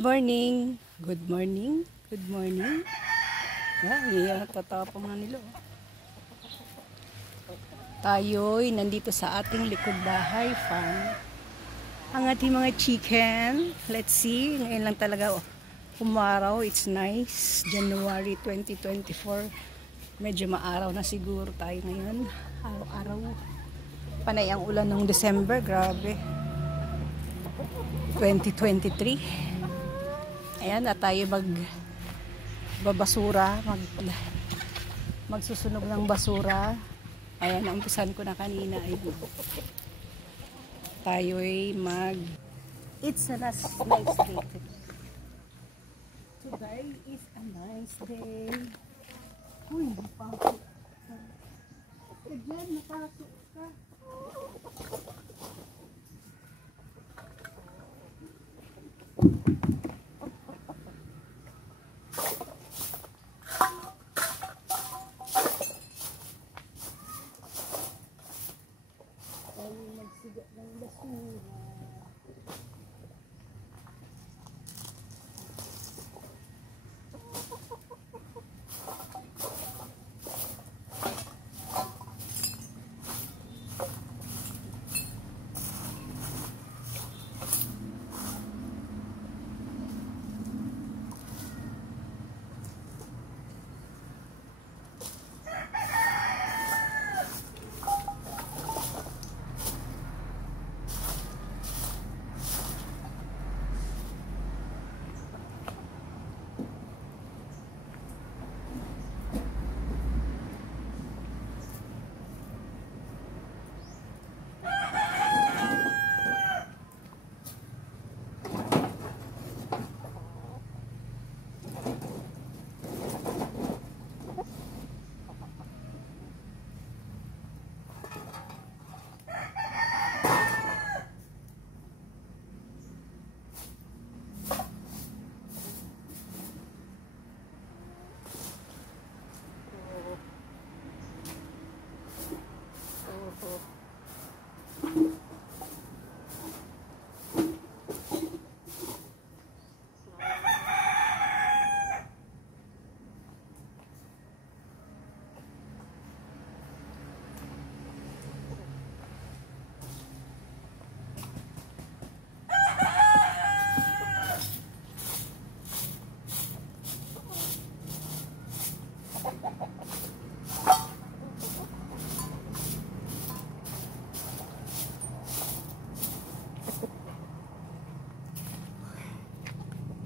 Morning. Good morning. Good morning. Yeah, tatapang na nila. Tayo'y nandito sa ating likod bahay farm. Ang ating mga chicken. Let's see. Ngayon lang talaga umaraw. It's nice. January 2024. Medyo maaraw na siguro tayo ngayon. Araw-araw. Panay ang ulan ng December. Grabe. 2023. Ayan, at tayo magbabasura, magsusunog ng basura. Ayan, naumpisan ko na kanina. Tayo'y it's a nice day. Today is a nice day. Uy, napasok ka. Diyan, napasok ka. Magsiga ng basura.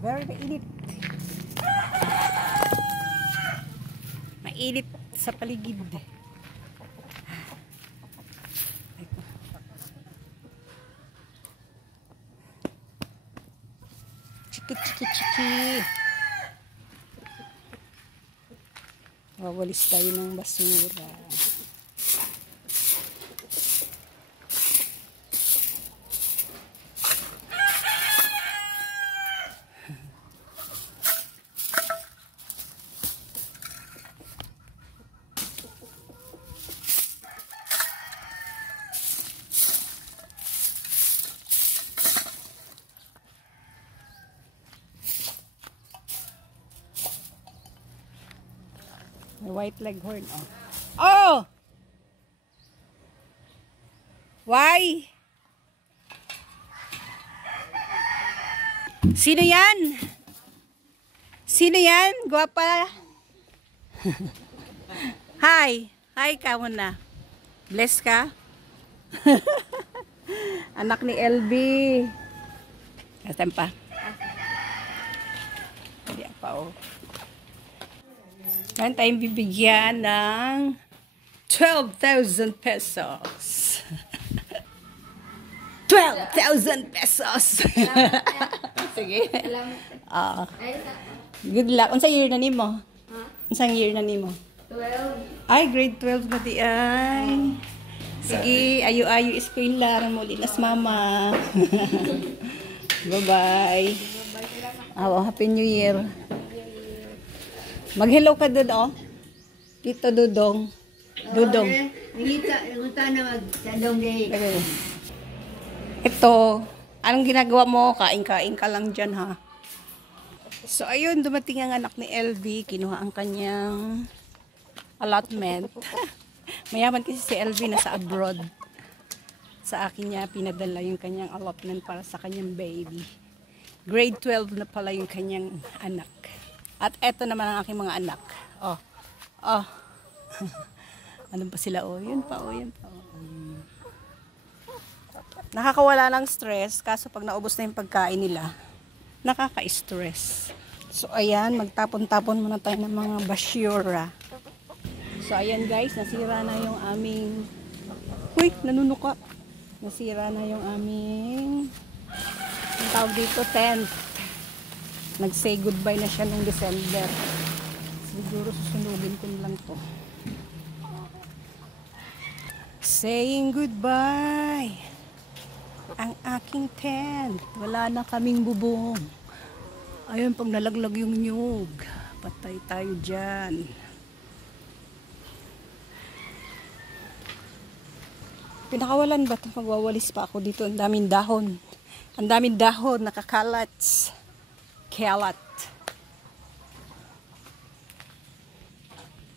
Very mainit. Mainit sa paligid. Chiki. Wawalis tayo ng basura. White leghorn. Oh! Why? Sino yan? Sino yan? Guwapa. Hi. Hi ka muna. Bless ka. Anak ni LB. Asan pa? Hindi pa oh. Ngayon tayong bibigyan ng 12,000 pesos. 12,000 pesos. Sige. Good luck. Unsang year na nimo? Unsang year na nimo? 12. Ay, grade 12 na di ay. Sige, ayo-ayo eskwela mo linas mama. Bye-bye. Happy New Year. Mag-hello ka doon, Tito Dudong. Dudong. Nangita na mag-sadong day. Ito, anong ginagawa mo? Kain-kain ka lang dyan, ha? So, ayun, dumating ang anak ni LV. Kinuha ang kanyang allotment. Mayaman kasi si LV nasa abroad. Sa akin niya pinadala yung kanyang allotment para sa kanyang baby. Grade 12 na pala yung kanyang anak. At eto naman ang aking mga anak. Oh. Oh. Ano pa sila? Oh, yun pa. Oh, yun pa. Oh. Nakakawala ng stress. Kaso pag naubos na yung pagkain nila, nakaka-stress. So, ayan. Magtapon-tapon muna tayo ng mga basura. So, ayan guys. Nasira na yung aming... Uy, nanunuka. Nasira na yung aming... Ang tawag dito, tent. Nag-say goodbye na siya nung December. Siguro susunugin ko lang to. Saying goodbye. Ang aking tent. Wala na kaming bubong. Ayun, pag nalaglag yung nyug. Patay tayo dyan. Pinakawalan ba ito? Magwawalis pa ako dito. Ang daming dahon. Ang daming dahon. Nakakalat. Kalat.